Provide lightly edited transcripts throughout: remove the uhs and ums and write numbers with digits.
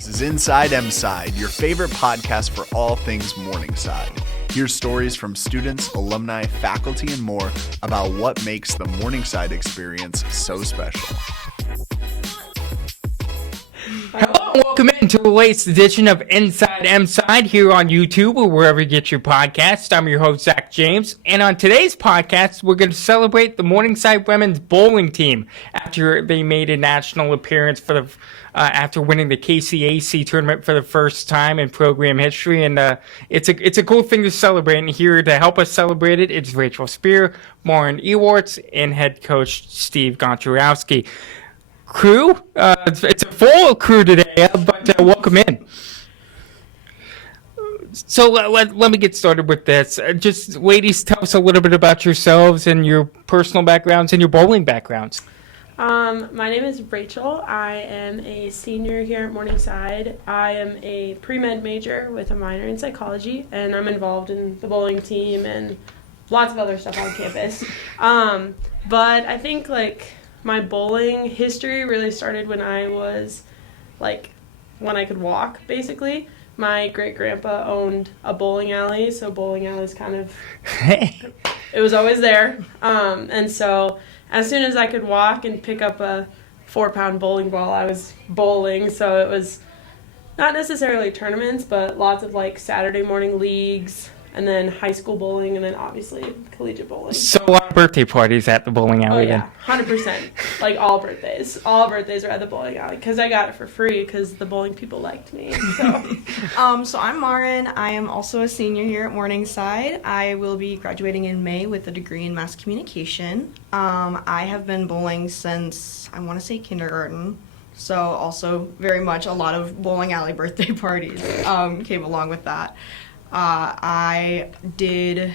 This is Inside Mside, your favorite podcast for all things Morningside. Hear stories from students, alumni, faculty, and more about what makes the Morningside experience so special. Hello and welcome into the latest edition of Inside Mside here on YouTube or wherever you get your podcasts. I'm your host, Zach James, and on today's podcast, we're going to celebrate the Morningside women's bowling team after they made a national appearance after winning the KCAC tournament for the first time in program history, and it's a cool thing to celebrate. And here to help us celebrate it, it's Rachel Spier, Maren Ewertz, and head coach Steve Gonshorowski. Crew, it's a full crew today, but welcome in. So let me get started with this. Just ladies, tell us a little bit about yourselves and your personal backgrounds and your bowling backgrounds. My name is Rachel. I am a senior here at Morningside. I am a pre-med major with a minor in psychology, and I'm involved in the bowling team and lots of other stuff on campus. But I think my bowling history really started when I was when I could walk, basically. My great-grandpa owned a bowling alley, so bowling alley's kind of, it was always there. And so as soon as I could walk and pick up a 4-pound bowling ball, I was bowling. So it was not necessarily tournaments, but lots of Saturday morning leagues, and then high school bowling, and then obviously collegiate bowling. So a lot of birthday parties at the bowling alley. Oh yeah, 100%. All birthdays. All birthdays are at the bowling alley because I got it for free because the bowling people liked me. So. So I'm Maren. I am also a senior here at Morningside. I will be graduating in May with a degree in mass communication. I have been bowling since, I want to say, kindergarten. So also very much a lot of bowling alley birthday parties came along with that. I did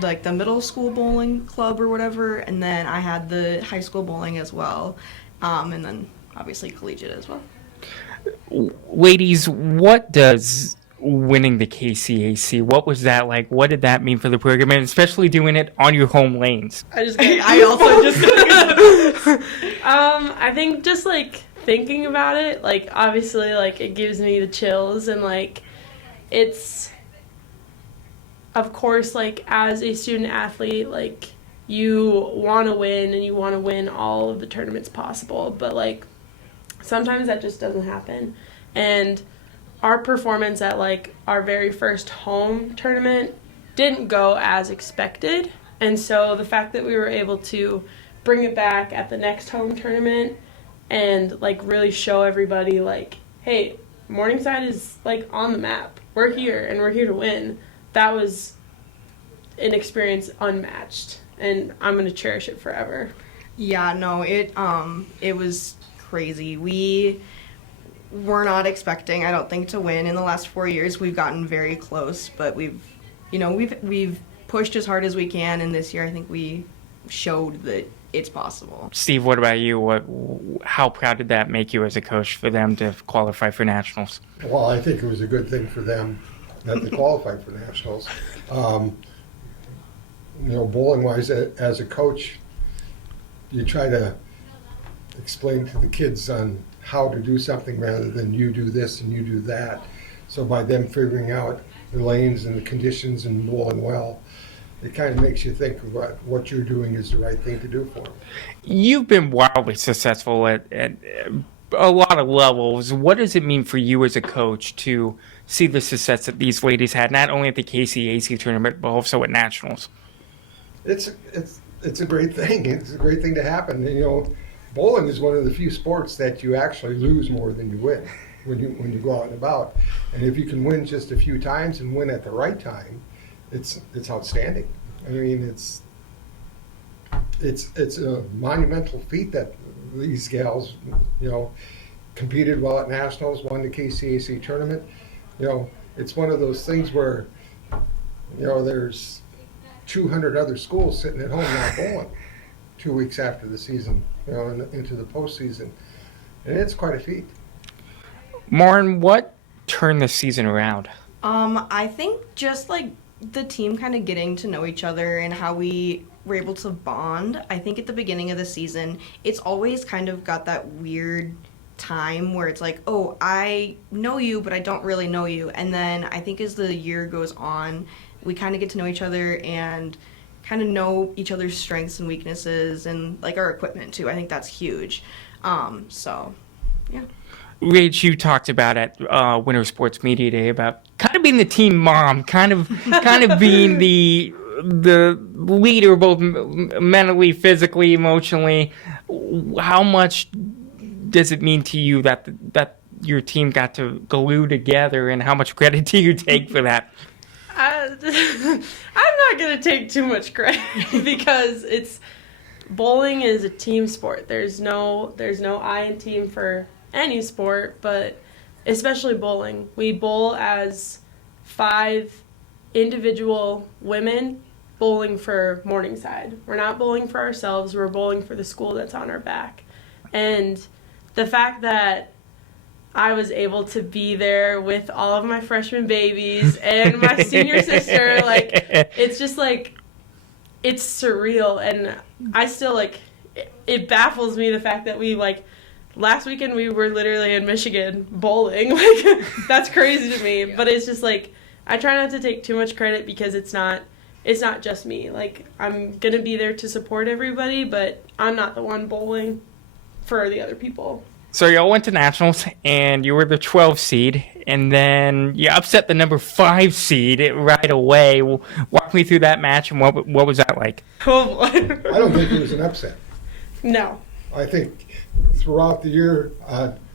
the middle school bowling club or whatever, and then I had the high school bowling as well, and then obviously collegiate as well. Ladies, what does winning the KCAC, what was that like? What did that mean for the program, and especially doing it on your home lanes? I think just thinking about it, obviously it gives me the chills, and it's, of course, as a student athlete, you want to win and you want to win all of the tournaments possible, but sometimes that just doesn't happen. And our performance at our very first home tournament didn't go as expected, and so the fact that we were able to bring it back at the next home tournament and really show everybody hey, Morningside is on the map. We're here and we're here to win. That was an experience unmatched, and I'm going to cherish it forever. Yeah, no, it was crazy. We were not expecting, I don't think, to win. In the last 4 years, we've gotten very close, but we've pushed as hard as we can, and this year I think we showed that it's possible. Steve, what about you? How proud did that make you as a coach for them to qualify for nationals? Well, I think it was a good thing for them that they qualified for nationals. Bowling-wise, as a coach, you try to explain to the kids on how to do something rather than you do this and you do that. So by them figuring out the lanes and the conditions and bowling well, it kind of makes you think what you're doing is the right thing to do for them. You've been wildly successful at a lot of levels. What does it mean for you as a coach to see the success that these ladies had, not only at the KCAC tournament, but also at nationals? It's a great thing. It's a great thing to happen. Bowling is one of the few sports that you actually lose more than you win when you go out and about. And if you can win just a few times and win at the right time, it's outstanding. I mean, it's a monumental feat that these gals, competed well at nationals, won the KCAC tournament. It's one of those things where, there's 200 other schools sitting at home not bowling 2 weeks after the season, into the postseason. And it's quite a feat. Maren, what turned the season around? I think just the team kind of getting to know each other and how we were able to bond. I think at the beginning of the season, it's always kind of got that weird time where it's like, oh, I know you, but I don't really know you. And then I think as the year goes on, we kind of get to know each other and kind of know each other's strengths and weaknesses and like our equipment too. I think that's huge. So, yeah. Rach, you talked about at Winter Sports Media Day about kind of being the team mom, kind of being the leader, both mentally, physically, emotionally. How much does it mean to you that your team got to glue together, and how much credit do you take for that? I'm not gonna take too much credit because bowling is a team sport. There's no I in team for any sport, but especially bowling. We bowl as 5 individual women bowling for Morningside. We're not bowling for ourselves, we're bowling for the school that's on our back. And the fact that I was able to be there with all of my freshman babies and my senior sister, like, it's just like, it's surreal. And I still, like, it baffles me the fact that we, like, last weekend we were literally in Michigan bowling. Like, that's crazy to me. But it's just like, I try not to take too much credit because it's not just me. Like, I'm going to be there to support everybody, but I'm not the one bowling for the other people. So y'all went to nationals, and you were the 12 seed, and then you upset the number 5 seed right away. Walk me through that match, and what was that like? Oh, boy. I don't think it was an upset. No. I think throughout the year,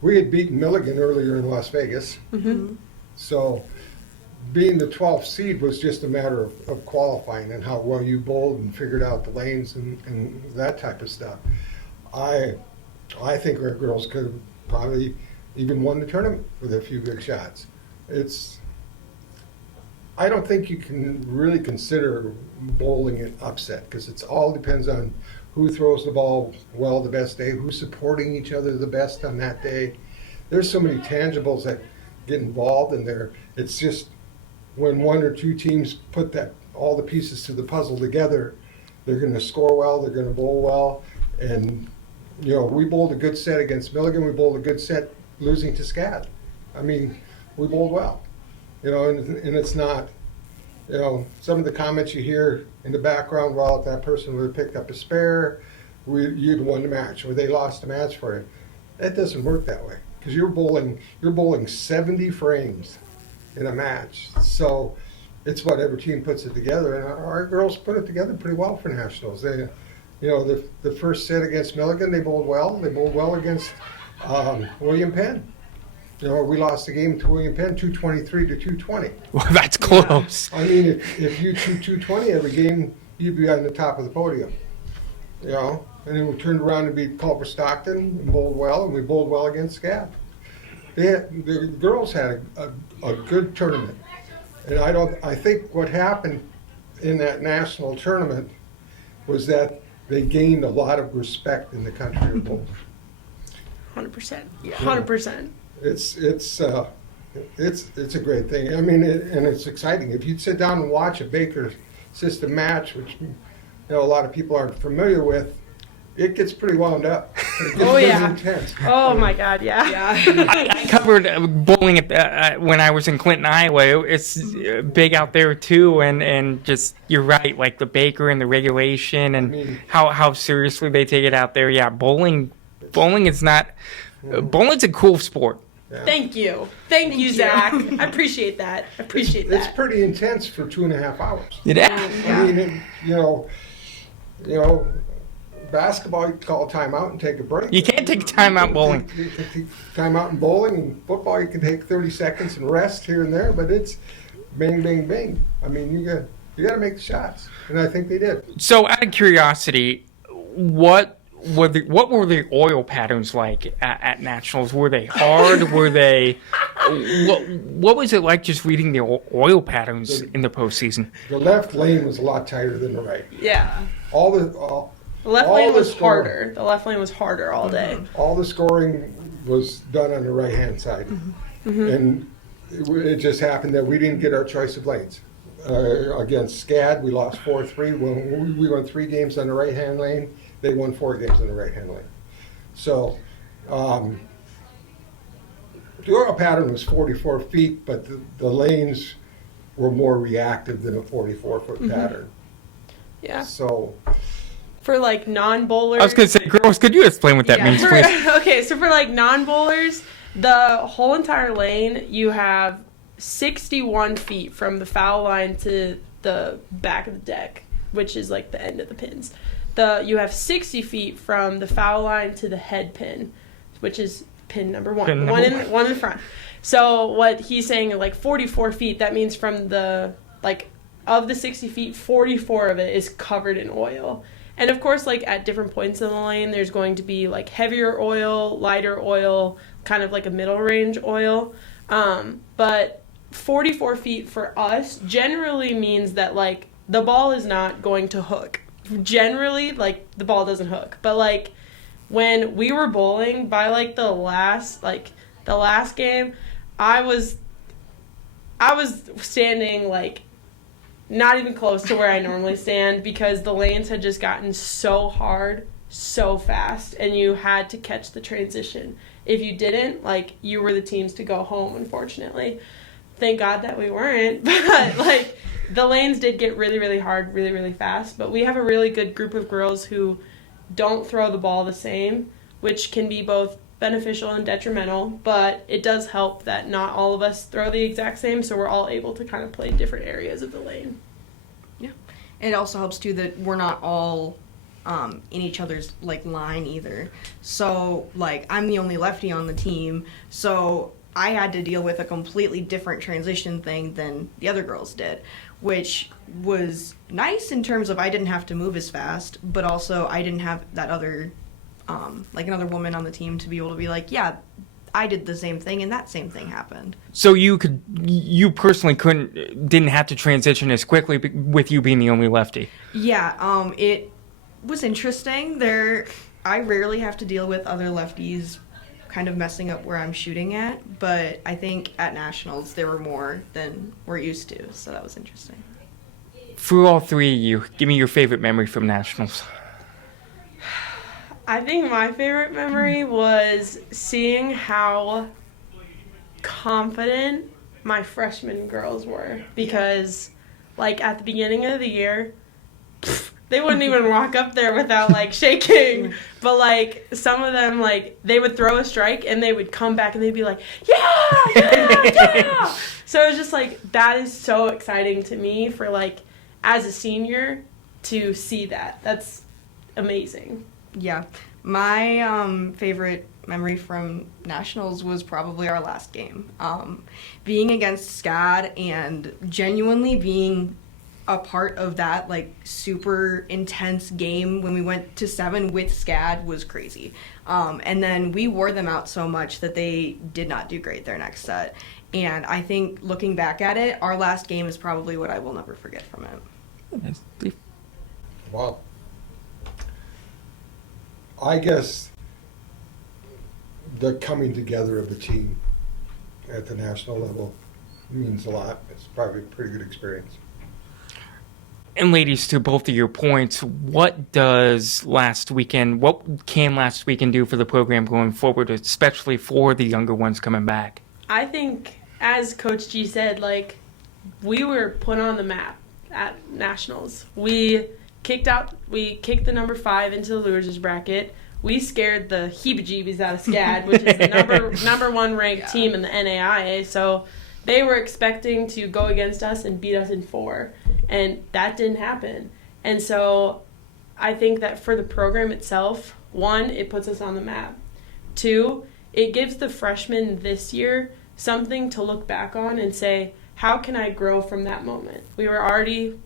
we had beaten Milligan earlier in Las Vegas. Mm-hmm. So being the 12th seed was just a matter of qualifying and how well you bowled and figured out the lanes and that type of stuff. I think our girls could have probably even won the tournament with a few big shots. I don't think you can really consider bowling an upset because it all depends on who throws the ball well the best day, who's supporting each other the best on that day. There's so many tangibles that get involved in there. It's just when 1 or 2 teams put all the pieces to the puzzle together, they're going to score well, they're going to bowl well, and you know, we bowled a good set against Milligan. We bowled a good set losing to SCAD. I mean, we bowled well. You know, and it's not, you know, some of the comments you hear in the background, well, if that person would have picked up a spare, you'd won the match, or they lost the match for you. That doesn't work that way because you're bowling 70 frames in a match. So it's whatever team puts it together, and our girls put it together pretty well for nationals. They, you know, the first set against Milligan, they bowled well. They bowled well against William Penn. You know, we lost the game to William Penn 223 to 220. Well, that's close. I mean, if you shoot 220 every game, you'd be on the top of the podium. You know, and then we turned around and beat Culver Stockton and bowled well, and we bowled well against SCAD. The girls had a good tournament, and I think what happened in that national tournament was that they gained a lot of respect in the country of bowling. 100%. 100%. It's a great thing. I mean, and it's exciting. If you sit down and watch a Baker system match, which you know a lot of people aren't familiar with, it gets pretty wound up. It gets pretty intense. Oh my God, yeah. I covered bowling when I was in Clinton, Iowa. It's big out there too, and just you're right, like the Baker and the regulation and how seriously they take it out there. Yeah, bowling is not. Bowling's a cool sport. Yeah. Thank you, Zach. I appreciate that. It's pretty intense for 2.5 hours. Yeah. I mean, you know. Basketball, you can call a timeout and take a break. You can't take a timeout bowling. You can take timeout in bowling, and football you can take 30 seconds and rest here and there, but it's bang, bang, bang. I mean, you got to make the shots, and I think they did. So, out of curiosity, what were the oil patterns like at nationals? Were they hard? Were they? What was it like just reading the oil patterns in the postseason? The left lane was a lot tighter than the right. Yeah. The left lane was harder. The left lane was harder all day. All the scoring was done on the right-hand side. Mm-hmm. And it just happened that we didn't get our choice of lanes. Against SCAD, we lost 4-3. When we won 3 games on the right-hand lane, they won 4 games on the right-hand lane. So The oil pattern was 44 feet, but the lanes were more reactive than a 44-foot pattern. Yeah. So, For like non-bowlers. I was going to say, girls, could you explain what that means, please? Okay, so for like non-bowlers, the whole entire lane, you have 61 feet from the foul line to the back of the deck, which is like the end of the pins. You have 60 feet from the foul line to the head pin, which is pin number one. Pin one number in the front. So what he's saying, like 44 feet, that means from the, like, of the 60 feet, 44 of it is covered in oil. And of course, like at different points in the lane, there's going to be like heavier oil, lighter oil, kind of like a middle range oil. But 44 feet for us generally means that like the ball is not going to hook. Generally, like the ball doesn't hook. But like when we were bowling by like the last game, I was standing like not even close to where I normally stand because the lanes had just gotten so hard so fast and you had to catch the transition. If you didn't, like, you were the teams to go home, unfortunately. Thank God that we weren't, but like the lanes did get really, really hard really, really fast. But we have a really good group of girls who don't throw the ball the same, which can be both beneficial and detrimental, but it does help that not all of us throw the exact same, so we're all able to kind of play different areas of the lane. Yeah. It also helps too that we're not all in each other's like line either. So like I'm the only lefty on the team, so I had to deal with a completely different transition thing than the other girls did, which was nice in terms of I didn't have to move as fast, but also I didn't have that other like another woman on the team to be able to be like, yeah, I did the same thing and that same thing happened. So you personally didn't have to transition as quickly with you being the only lefty. Yeah, it was interesting. I rarely have to deal with other lefties kind of messing up where I'm shooting at, but I think at nationals there were more than we're used to, so that was interesting. For all three of you, give me your favorite memory from nationals. I think my favorite memory was seeing how confident my freshman girls were because, like, at the beginning of the year, they wouldn't even walk up there without, like, shaking. But, like, some of them, like, they would throw a strike and they would come back and they'd be like, yeah! So it was just, like, that is so exciting to me for, like, as a senior to see that. That's amazing. Yeah, my favorite memory from nationals was probably our last game. Being against SCAD and genuinely being a part of that like super intense game when we went to 7 with SCAD was crazy. And then we wore them out so much that they did not do great their next set. And I think looking back at it, our last game is probably what I will never forget from it. wow. I guess the coming together of the team at the national level means a lot. It's probably a pretty good experience. And ladies, to both of your points, what can last weekend do for the program going forward, especially for the younger ones coming back? I think, as Coach G said, like, we were put on the map at nationals. We kicked the number 5 into the losers bracket. We scared the heebie-jeebies out of SCAD, which is the number 1 ranked team in the NAIA. So they were expecting to go against us and beat us in 4, and that didn't happen. And so I think that for the program itself, 1, it puts us on the map. 2, it gives the freshmen this year something to look back on and say, how can I grow from that moment? We're already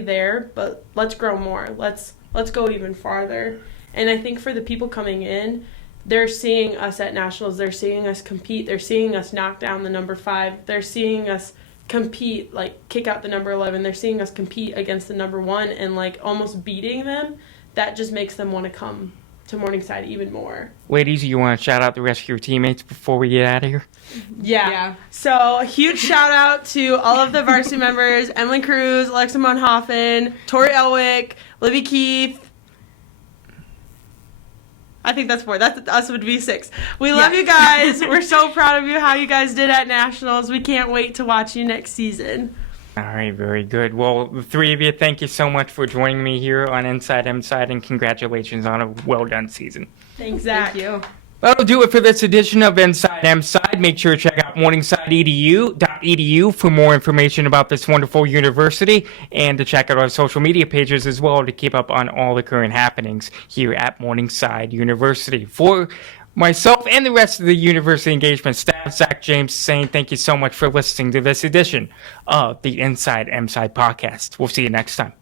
there, but let's grow more. Let's go even farther. And I think for the people coming in, they're seeing us at nationals. They're seeing us compete. They're seeing us knock down the number 5. They're seeing us compete, like kick out the number 11. They're seeing us compete against the number 1 and like almost beating them. That just makes them want to come to Morningside even more. Ladies, you want to shout out the rest of your teammates before we get out of here? Yeah. So a huge shout out to all of the varsity members: Emily Cruz, Alexa Monhoffen, Tori Elwick, Libby Keith. I think that's 4. That's us would be 6. We love you guys. We're so proud of you, how you guys did at Nationals. We can't wait to watch you next season. All right, very good. Well, the three of you, thank you so much for joining me here on Inside Mside, and congratulations on a well-done season. Thanks, Zach. Thank you. That'll do it for this edition of Inside Mside. Make sure to check out morningside.edu for more information about this wonderful university, and to check out our social media pages as well to keep up on all the current happenings here at Morningside University. For myself and the rest of the University Engagement staff, Zach James saying thank you so much for listening to this edition of the Inside Mside podcast. We'll see you next time.